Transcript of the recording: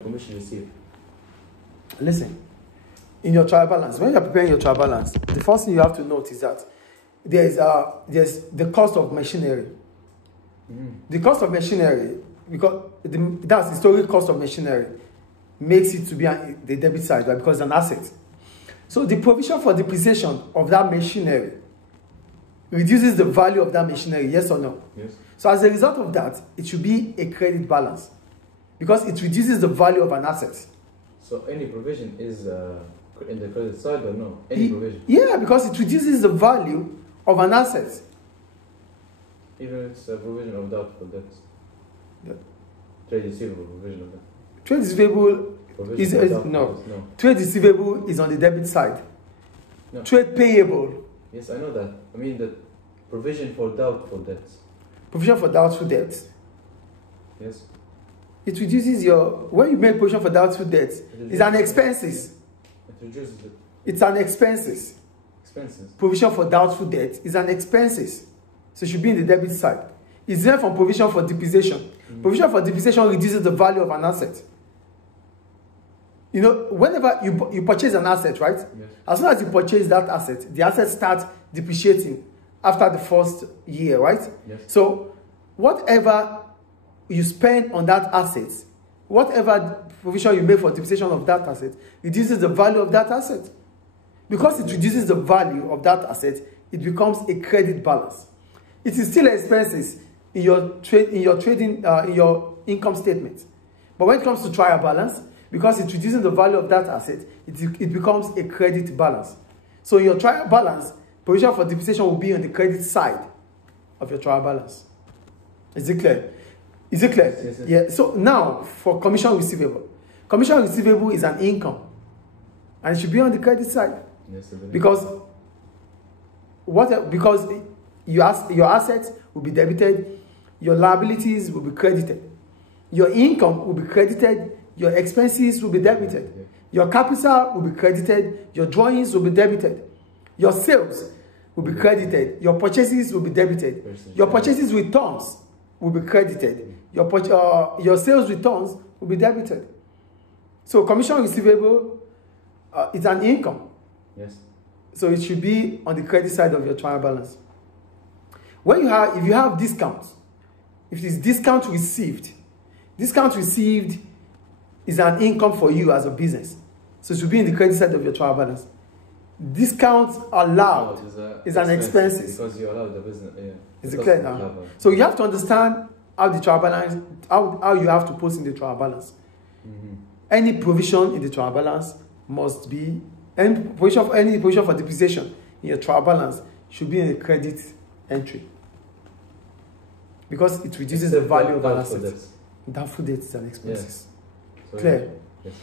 Commission received? Listen, in your trial balance, when you're preparing your trial balance, the first thing you have to note is that there's the cost of machinery. The cost of machinery, because that's historic cost of machinery, makes it to be on the debit side, right? Because it's an asset. So the provision for depreciation of that machinery reduces the value of that machinery, yes or no? Yes. So as a result of that, it should be a credit balance because it reduces the value of an asset. So any provision is in the credit side or no? Any provision? Yeah, because it reduces the value of an asset. Even if it's a provision of doubtful debts? Yeah. Trade receivable provision of that? Trade receivable is no. Trade receivable is on the debit side. No. Trade payable. Yes, I know that. I mean the provision for doubtful debts. Provision for doubtful debts. Yes. It reduces your, when you make provision for doubtful debts, it's an expenses. It reduces the It's an expenses. expenses. Provision for doubtful debt is an expenses. So it should be in the debit side. It's different from provision for depreciation. Provision for depreciation reduces the value of an asset. You know, whenever you purchase an asset, right? Yes. As soon as you purchase that asset, the asset starts depreciating after the first year, right? Yes. So whatever you spend on that asset, whatever provision you make for depreciation of that asset, reduces the value of that asset. Because it reduces the value of that asset, it becomes a credit balance. It is still expenses in your income statement. But when it comes to trial balance, because it's reducing the value of that asset, it becomes a credit balance. So in your trial balance, provision for depreciation will be on the credit side of your trial balance. Is it clear? Is it clear? Yes, yes. Yeah. So now for commission receivable. Commission receivable is an income. And it should be on the credit side. Yes, Because your assets will be debited, your liabilities will be credited, your income will be credited, your expenses will be debited, your capital will be credited, your drawings will be debited, your sales will be credited, your purchases will be debited, your purchases returns will be credited, your sales returns will be debited. So commission receivable is an income. Yes. So it should be on the credit side of your trial balance. If you have discounts, if it is discount received is an income for you as a business. So it should be in the credit side of your trial balance. Discounts allowed is an expenses. Because you allow the business. Yeah. Is it clear now? So you have to understand how the trial balance, how you have to post in the trial balance. Any provision in the trial balance must be, any provision for depreciation in your trial balance should be in a credit entry. Because it reduces the value of an asset. Doubtful debts and expenses. Yes. So Clear? Yes.